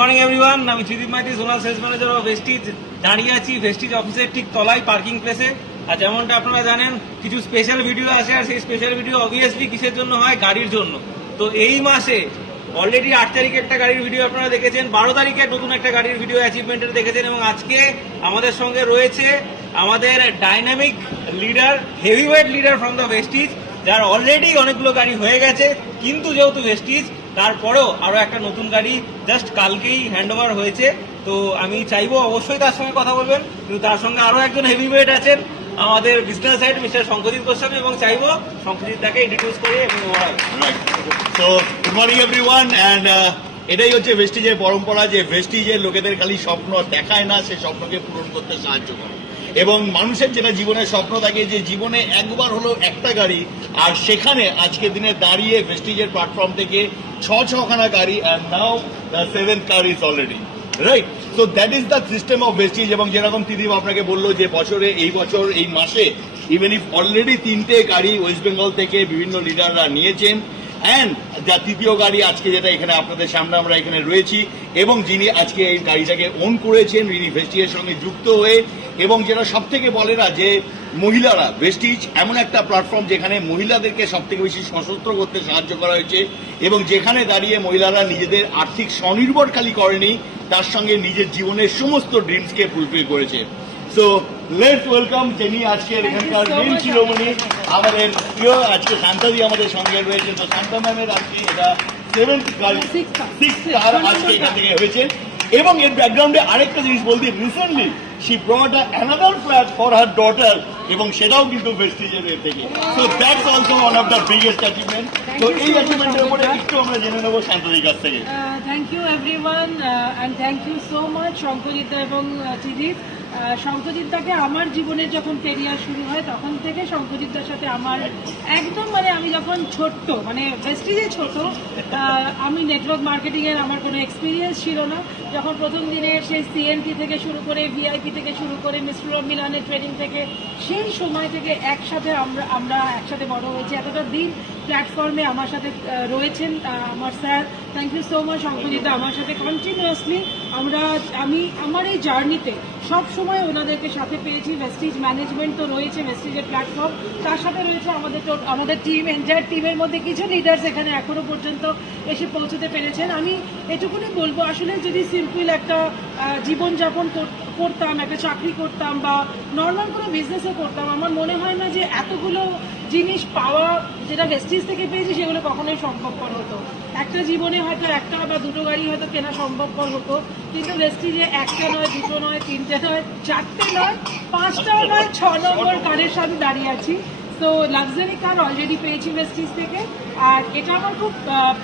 Morning everyone, আমি Tridip Maiti, zonal sales manager of Vestige. দাঁড়িয়ে আছি ভেস্টিজ অফিসের ঠিক তলায় পার্কিং প্লেসে। আর যেমনটা আপনারা জানেন, কিছু স্পেশাল ভিডিও আসে, আর সেই স্পেশাল ভিডিও অবভিয়াসলি কিসের জন্য হয়? গাড়ির জন্য। তো এই মাসে অলরেডি 8 তারিখে একটা গাড়ির ভিডিও আপনারা দেখেছেন, 12 তারিখে নতুন একটা গাড়ির ভিডিও অ্যাচিভমেন্টের দেখেছেন, এবং আজকে আমাদের সঙ্গে রয়েছে আমাদের dynamic leader, heavyweight leader from the Vestige, যার অলরেডি অনেকগুলো গাড়ি হয়ে গেছে। কিন্তু যেহেতু ভেস্টিজ, তারপরেও আরো একটা নতুন গাড়ি জাস্ট কালকেই হ্যান্ড ওভার হয়েছে। তো আমি চাইবো অবশ্যই তার সঙ্গে কথা বলবেন, কিন্তু তার সঙ্গে আরো একজন হেভিওয়েট আছেন, আমাদের বিজনেস হেড মিস্টার শঙ্কজিৎ গোস্বামী, এবং চাইবো শঙ্কজিৎ তাকে ইন্ট্রোডিউস করে এবং so good morning everyone. And এটাই হচ্ছে ভেস্টিজের পরম্পরা, যে ভেস্টিজের লোকেদের খালি স্বপ্ন দেখায় না, সে স্বপ্নকে পূরণ করতে সাহায্য করে। এবং মানুষের যেটা জীবনের স্বপ্ন থাকে, যে জীবনে একবার হলো একটা গাড়ি, আর সেখানে আজকের দিনে দাঁড়িয়ে ভেস্টিজের প্ল্যাটফর্ম থেকে ছখানা গাড়ি, and now the 7th car is already right. So that is the system of Vestige. এবং যেরকম ত্রিদীপ আপনাকে বললো যে এই বছর এই মাসে ইভেন ইফ অলরেডি 3টে গাড়ি ওয়েস্ট বেঙ্গল থেকে বিভিন্ন লিডাররা নিয়েছেন, অ্যান্ড যা তৃতীয় গাড়ি আজকে যেটা এখানে আপনাদের সামনে আমরা এখানে রয়েছি, এবং যিনি আজকে এই গাড়িটাকে ওন করেছেন যিনি ভেস্টিজের সঙ্গে যুক্ত হয়ে। এবং যেটা সব থেকে বলে না, যে মহিলারা, ভেস্টিজ এমন একটা প্ল্যাটফর্ম যেখানে মহিলাদেরকে সব থেকে বেশি সশস্ত্র করতে সাহায্য করা হয়েছে, এবং যেখানে দাঁড়িয়ে মহিলারা নিজেদের আর্থিক স্বনির্ভর খালি করেনি, তার সঙ্গে নিজের জীবনের সমস্ত ড্রিমসকে ফুলফিল করেছে। সো লেটস ওয়েলকাম যিনি আজকের এখানকার মেন শিরোমণি, আমাদের প্রিয় আজকে শান্তাদি আমাদের সঙ্গে রয়েছে। তো শান্তা ম্যামের আজকে এটা 7th কার আজকে এখান থেকে হয়েছে। এবং এর ব্যাকগ্রাউন্ডে আরেকটা জিনিস বলতে, recently she ব্রট another flat for her daughter, এবং সেটাও কিন্তু ভেস্টিজের থেকে। So that's also one of the biggest achievement. তো এই অ্যাচিভমেন্টের উপরে একটু আমরা জেনে নেবো শান্তাদির কাছ থেকে। Thank you everyone, and thank you so much Shankajit এবং ত্রিদীপ। শঙ্কজিৎদাকে আমার জীবনের যখন কেরিয়ার শুরু হয়, তখন থেকে শঙ্কজিৎদার সাথে আমার একদম আমি যখন ছোট্ট ভেস্টিজে ছোট, আমি নেটওয়ার্ক মার্কেটিং এর আমার কোনো এক্সপিরিয়েন্স ছিল না। যখন প্রথম দিনে সেই সিএনটি থেকে শুরু করে, ভিআইপি থেকে শুরু করে, মিস্টার মিলানের ট্রেনিং থেকে, সেই সময় থেকে একসাথে আমরা একসাথে বড় হয়েছি। এতটা দিন প্ল্যাটফর্মে আমার সাথে রয়েছেন আমার sir. Thank you so much শঙ্কজিৎদা, আমার সাথে কন্টিনিউয়াসলি আমি আমার এই জার্নিতে সব সময় ওনাদেরকে সাথে পেয়েছি। ভেস্টিজ ম্যানেজমেন্ট তো রয়েছে, ভেস্টিজের প্ল্যাটফর্ম, তার সাথে রয়েছে আমাদের টিম, এন্টায়ার টিমের মধ্যে কিছু লিডার্স এখানে এখনো পর্যন্ত এসে পৌঁছতে পেরেছেন। আমি এটুকুনি বলবো, আসলে যদি সিম্পল একটা জীবনযাপন করতাম, একটা চাকরি করতাম, বা নর্মাল কোনো বিজনেসও করতাম, আমার মনে হয় না যে এতগুলো জিনিস পাওয়া যেটা ভেস্টিজ থেকে পেয়েছি সেগুলো কখনোই সম্ভবপর হতো। একটা জীবনে হয়তো একটা বা দুটো গাড়ি হয়তো কেনা সম্ভবপর হতো, কিন্তু ভেস্টিজে একটা নয়, দুটো নয়, তিনটে নয়, চারটে নয়, 5টাও নয়, 6 নম্বর কারের সাথে দাঁড়িয়ে আছি। তো লাক্সারি কার অলরেডি পেয়েছি ভেস্টিজ থেকে, আর এটা আমার খুব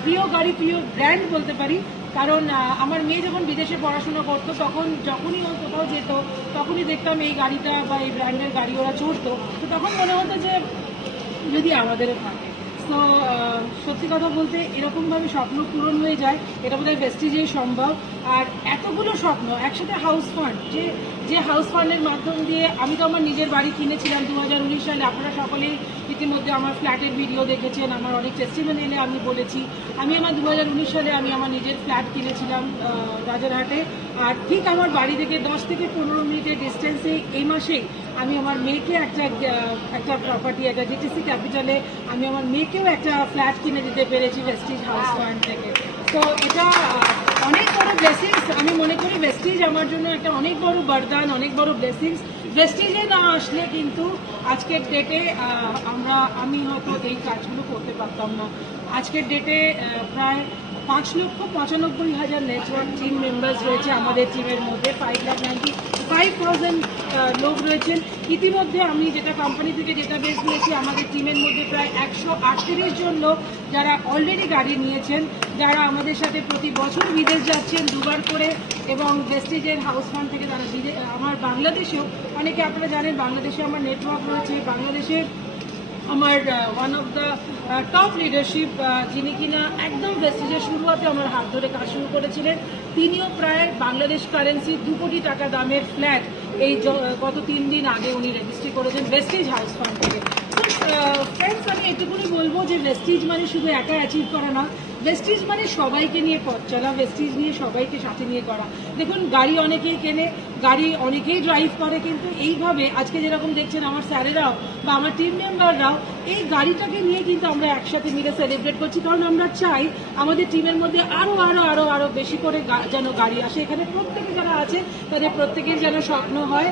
প্রিয় গাড়ি, প্রিয় ব্র্যান্ড বলতে পারি। কারণ আমার মেয়ে যখন বিদেশে পড়াশোনা করতো, তখন যখনই ও কোথাও যেত, তখনই দেখতাম এই গাড়িটা বা এই ব্র্যান্ডের গাড়ি ওরা চড়তো। তো তখন মনে হতো যে যদি আমাদেরও থাকে। তো সত্যি কথা বলতে এরকমভাবে স্বপ্ন পূরণ হয়ে যায়, এটা বোধহয় ভেস্টিজেই সম্ভব। আর এতগুলো স্বপ্ন একসাথে, হাউস ফান্ড, যে হাউস ফান্ডের মাধ্যম দিয়ে আমি তো আমার নিজের বাড়ি কিনেছিলাম 2019 সালে। আপনারা সকলেই ইতিমধ্যে আমার ফ্ল্যাটের ভিডিও দেখেছেন, আমার অনেক টেস্টিমোনিয়ালে আমি বলেছি আমি আমার 2019 সালে আমি আমার নিজের ফ্ল্যাট কিনেছিলাম রাজারহাটে। আর ঠিক আমার বাড়ি থেকে 10 থেকে 15 মিনিটের ডিস্টেন্সে এই মাসেই আমি আমার মেয়েকে একটা প্রপার্টি, একটা জিটিসি ক্যাপিটালে আমি আমার মেয়েকেও একটা ফ্ল্যাট কিনে দিতে পেরেছি ভেস্টিজ হাউস ফান্ড থেকে। তো এটা অনেক বড় ব্লেসিংস। আমি মনে করি ভেস্টিজ আমার জন্য একটা অনেক বড় বরদান, অনেক বড় ব্লেসিংস। ভেস্টিজে না আসলে কিন্তু আজকের ডেটে আমি হয়তো এই কাজগুলো করতে পারতাম না। আজকের ডেটে প্রায় 5,95,000 নেটওয়ার্ক টিম মেম্বার্স রয়েছে আমাদের টিমের মধ্যে। 5,95,000 লোক রয়েছেন। ইতিমধ্যে আমি যেটা কোম্পানি থেকে ডেটাবেস নিয়েছি, আমাদের টিমের মধ্যে প্রায় 138 জন লোক যারা অলরেডি গাড়ি নিয়েছেন, যারা আমাদের সাথে প্রতি বছর বিদেশ যাচ্ছেন 2বার করে, এবং ভেস্টিজের হাউস ফান্ড থেকে তারা আমার বাংলাদেশেও, অনেকে আপনারা জানেন বাংলাদেশে আমার নেটওয়ার্ক রয়েছে। বাংলাদেশে আমার one of the top leadership, যিনি কিনা একদম ভেস্টিজের শুরুয়াতে আমার হাত ধরে কাজ শুরু করেছিলেন, তিনিও প্রায় বাংলাদেশ কারেন্সি 2 কোটি টাকা দামের ফ্ল্যাট এই গত 3 দিন আগে উনি রেজিস্ট্রি করেছেন ভেস্টিজ হাউস ফান্ড থেকে। ফ্রেন্ডস, আমি এটুকুনি বলবো যে ভেস্টিজ মানে শুধু একা অ্যাচিভ করা না, ভেস্টিজ মানে সবাইকে নিয়ে পথ চলা, ভেস্টিজ নিয়ে সবাইকে সাথে নিয়ে করা। দেখুন গাড়ি অনেকেই কেনে, গাড়ি অনেকেই ড্রাইভ করে, কিন্তু এইভাবে আজকে যেরকম দেখছেন আমার স্যারেরাও বা আমার টিম মেম্বাররাও এই গাড়িটাকে নিয়ে কিন্তু আমরা একসাথে মিলে সেলিব্রেট করছি, কারণ আমরা চাই আমাদের টিমের মধ্যে আরো আরো আরো আরো বেশি করে যেন গাড়ি আসে। এখানে প্রত্যেকে যারা আছে তাদের প্রত্যেকের যেন স্বপ্ন হয়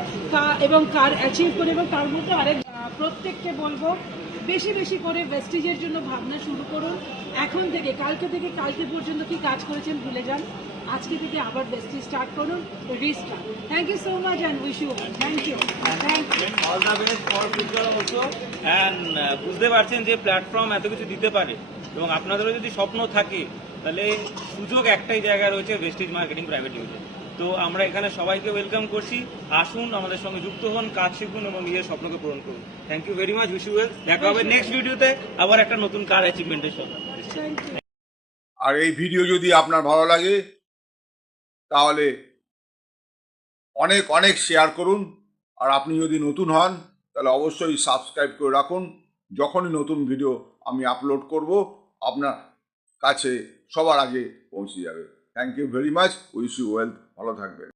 এবং কার অ্যাচিভ করে, এবং তার মধ্যে আরেক প্রত্যেককে বলবো বেশি বেশি করে ভেস্টিজের জন্য ভাবনা শুরু করুন। এখন থেকে কালকে পর্যন্ত কি কাজ করেছেন ভুলে যান, আজকে থেকে আবার ভেস্টিজ স্টার্ট করুন, restart. Thank you so much and wish you thank you. All the best for future also. And বুঝতে পারছেন যে প্ল্যাটফর্ম এত কিছু দিতে পারে, এবং আপনাদেরও যদি স্বপ্ন থাকে তাহলে সুযোগ একটাই জায়গায় রয়েছে, ভেস্টিজ মার্কেটিং প্রাইভেট লিমিটেড। তো আমরা এখানে সবাইকে ওয়েলকাম করছি, আসুন আমাদের সঙ্গে যুক্ত হন, কাজ শিখুন এবং নিজের স্বপ্নকে পূরণ করুন। Thank you very much, wish you well. দেখা হবে নেক্সট ভিডিওতে আবার একটা নতুন কার অ্যাচিভমেন্টের সাথে। Thank you. আর এই ভিডিও যদি আপনার ভালো লাগে তাহলে অনেক অনেক শেয়ার করুন। আর আপনি যদি নতুন হন তাহলে অবশ্যই সাবস্ক্রাইব করে রাখুন। যখনই নতুন ভিডিও আমি আপলোড করব আপনার কাছে সবার আগে পৌঁছে যাবে। Thank you very much, wish you wealth, ভালো থাকবেন।